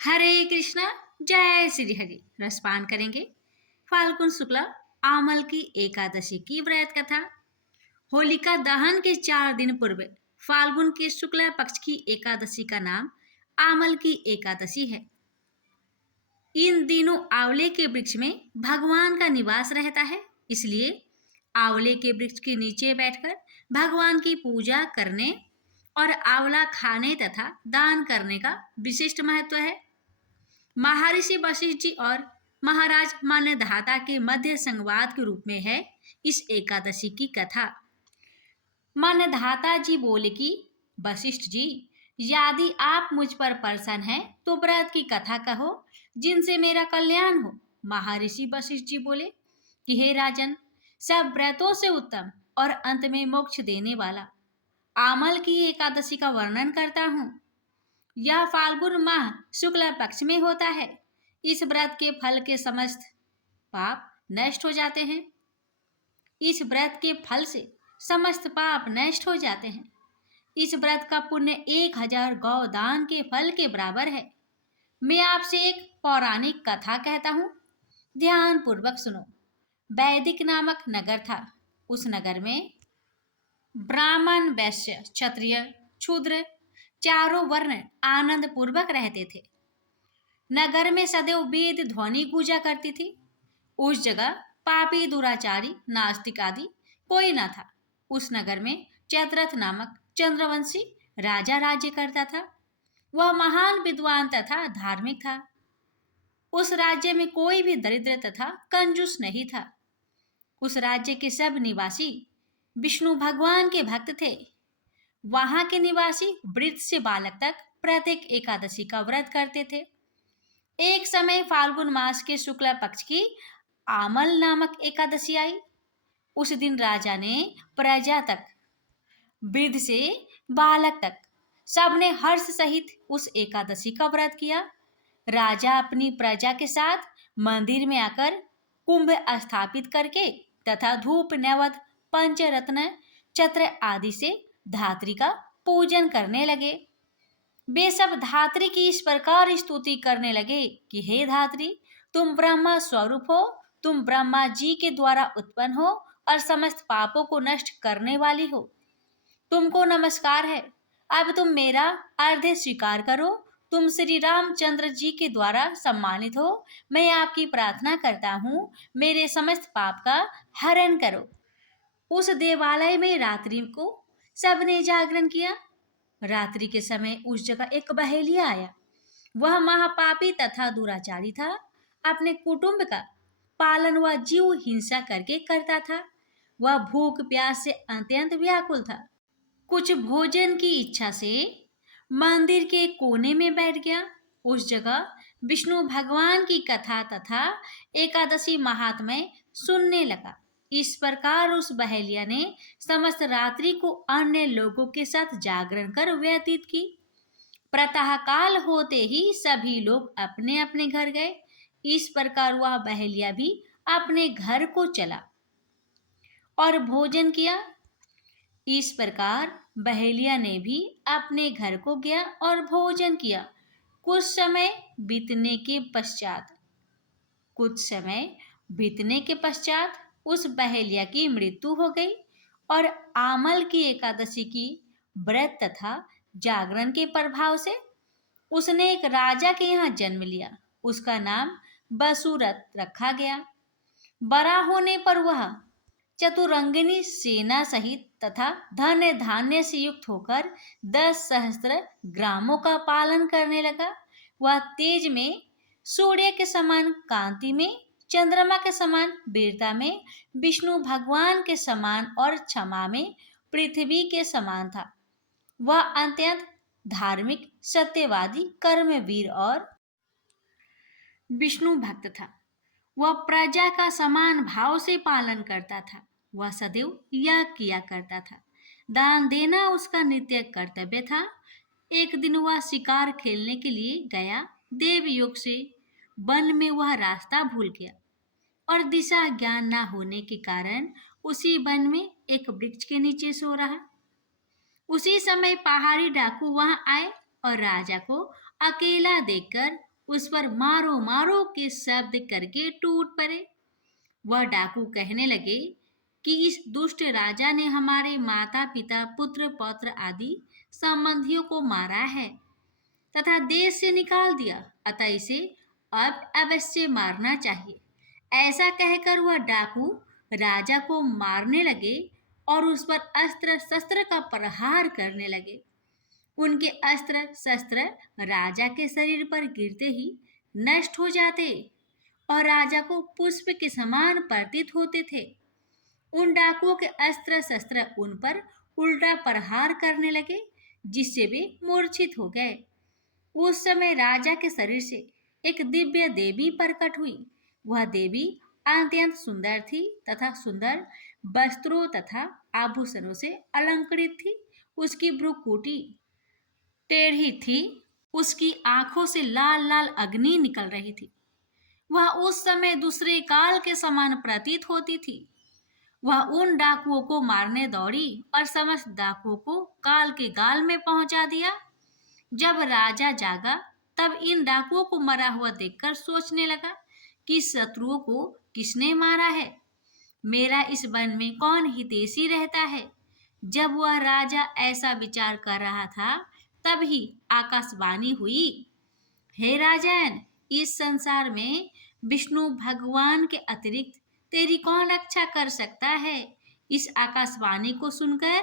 हरे कृष्णा, जय श्री हरि। रसपान करेंगे फाल्गुन शुक्ला आमल की एकादशी की व्रत कथा। होलिका दहन के 4 दिन पूर्व फाल्गुन के शुक्ला पक्ष की एकादशी का नाम आमल की एकादशी है। इन दिनों आंवले के वृक्ष में भगवान का निवास रहता है, इसलिए आंवले के वृक्ष के नीचे बैठकर भगवान की पूजा करने और आंवला खाने तथा दान करने का विशिष्ट महत्व है। महर्षि वशिष्ठ जी और महाराज मान्यधाता के मध्य संवाद के रूप में है इस एकादशी की कथा। मान्यधाता जी बोले कि वशिष्ठ जी, यदि आप मुझ पर प्रसन्न हैं तो व्रत की कथा कहो जिनसे मेरा कल्याण हो। महर्षि वशिष्ठ जी बोले कि हे राजन, सब व्रतों से उत्तम और अंत में मोक्ष देने वाला आमल की एकादशी का वर्णन करता हूँ। यह फाल्गुन माह शुक्ल पक्ष में होता है। इस व्रत के फल के समस्त पाप नष्ट हो जाते हैं। इस व्रत के फल से समस्त पाप नष्ट हो जाते हैं। इस व्रत का पुण्य 1000 गौदान के फल के बराबर है। मैं आपसे एक पौराणिक कथा कहता हूँ, ध्यान पूर्वक सुनो। वैदिक नामक नगर था। उस नगर में ब्राह्मण, वैश्य, क्षत्रिय, शूद्र चारों वर्ण आनंद पूर्वक रहते थे। नगर में सदैव वेद ध्वनि गूंजा करती थी। उस जगह पापी, दुराचारी, नास्तिक आदि कोई न था। उस नगर में चैत्रथ नामक चंद्रवंशी राजा राज्य करता था। वह महान विद्वान तथा धार्मिक था। उस राज्य में कोई भी दरिद्र तथा कंजूस नहीं था। उस राज्य के सब निवासी विष्णु भगवान के भक्त थे। वहां के निवासी वृद्ध से बालक तक प्रत्येक एकादशी का व्रत करते थे। एक समय फाल्गुन मास के शुक्ला पक्ष की आमल नामक एकादशी आई। उस दिन राजा ने प्रजा तक, वृद्ध से बालक तक, सबने हर्ष सहित उस एकादशी का व्रत किया। राजा अपनी प्रजा के साथ मंदिर में आकर कुंभ स्थापित करके तथा धूप, नैवेद्य, पंचरत्न, छत्र आदि से धात्री का पूजन करने लगे। वे सब धात्री की इस प्रकार स्तुति करने लगे कि हे धात्री, तुम ब्रह्मा स्वरूप हो, तुम ब्रह्मा जी के द्वारा उत्पन्न हो और समस्त पापों को नष्ट करने वाली हो। तुमको नमस्कार है। अब तुम मेरा अर्घ्य स्वीकार करो। तुम श्री रामचंद्र जी के द्वारा सम्मानित हो। मैं आपकी प्रार्थना करता हूँ, मेरे समस्त पाप का हरण करो। उस देवालय में रात्रि को सबने जागरण किया। रात्रि के समय उस जगह एक बहेलिया आया। वह महापापी तथा दुराचारी था। अपने कुटुंब का पालन वह जीव हिंसा करके करता था। वह भूख प्यास से अत्यंत व्याकुल था। कुछ भोजन की इच्छा से मंदिर के कोने में बैठ गया। उस जगह विष्णु भगवान की कथा तथा एकादशी महात्म्य सुनने लगा। इस प्रकार उस बहेलिया ने समस्त रात्रि को अन्य लोगों के साथ जागरण कर व्यतीत की। प्रातः काल होते ही सभी लोग अपने अपने घर गए। इस प्रकार वह बहेलिया भी अपने घर को चला और भोजन किया। इस प्रकार बहेलिया ने भी अपने घर को गया और भोजन किया। कुछ समय बीतने के पश्चात उस बहेलिया की मृत्यु हो गई और आमल की एकादशी की व्रत तथा जागरण के प्रभाव से उसने एक राजा के यहाँ जन्म लिया। उसका नाम बसुरथ रखा गया। बड़ा होने पर वह चतुरंगिनी सेना सहित तथा धन धान्य से युक्त होकर 10 सहस्त्र ग्रामों का पालन करने लगा। वह तेज में, सूर्य के समान कांति में, चंद्रमा के समान वीरता में, विष्णु भगवान के समान और क्षमा में पृथ्वी के समान था। वह अत्यंत धार्मिक, सत्यवादी, कर्मवीर और विष्णु भक्त था। वह प्रजा का समान भाव से पालन करता था। वह सदैव यह किया करता था। दान देना उसका नित्य कर्तव्य था। एक दिन वह शिकार खेलने के लिए गया। देवयोग से वन में वह रास्ता भूल गया और दिशा ज्ञान न होने के कारण उसी वन में एक वृक्ष के नीचे सो रहा। उसी समय पहाड़ी डाकू वहां आए और राजा को अकेला देखकर उस पर मारो मारो के शब्द करके टूट पड़े। वह डाकू कहने लगे कि इस दुष्ट राजा ने हमारे माता पिता पुत्र पौत्र आदि संबंधियों को मारा है तथा देश से निकाल दिया, अतः इसे अब अवश्य मारना चाहिए। ऐसा कहकर वह डाकू राजा को मारने लगे और उस पर अस्त्र शस्त्र का प्रहार करने लगे। उनके अस्त्र शस्त्र राजा के शरीर पर गिरते ही नष्ट हो जाते और राजा को पुष्प के समान प्रतीत होते थे। उन डाकुओं के अस्त्र शस्त्र उन पर उल्टा प्रहार करने लगे, जिससे वे मूर्छित हो गए। उस समय राजा के शरीर से एक दिव्य देवी प्रकट हुई। वह देवी अत्यंत सुंदर थी तथा सुंदर वस्त्रों तथा आभूषणों से अलंकृत थी। उसकी भ्रुकुटी टेढ़ी थी, उसकी आंखों से लाल लाल अग्नि निकल रही थी। वह उस समय दूसरे काल के समान प्रतीत होती थी। वह उन डाकुओं को मारने दौड़ी और समस्त डाकुओं को काल के गाल में पहुंचा दिया। जब राजा जागा तब इन डाकुओं को मरा हुआ देखकर सोचने लगा कि शत्रुओं को किसने मारा है, मेरा इस वन में कौन हितैषी रहता है। जब वह राजा ऐसा विचार कर रहा था तब ही आकाशवाणी हुई, हे राजन, इस संसार में विष्णु भगवान के अतिरिक्त तेरी कौन रक्षा कर सकता है। इस आकाशवाणी को सुनकर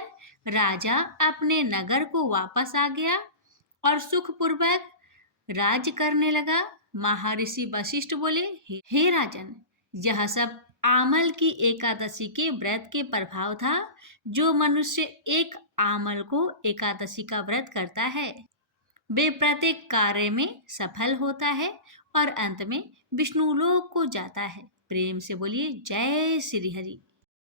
राजा अपने नगर को वापस आ गया और सुखपूर्वक राज्य करने लगा। महर्षि वशिष्ठ बोले, हे राजन, यह सब आमल की एकादशी के व्रत के प्रभाव था। जो मनुष्य एक आमल को एकादशी का व्रत करता है वे प्रत्येक कार्य में सफल होता है और अंत में विष्णु लोक को जाता है। प्रेम से बोलिए जय श्री हरि।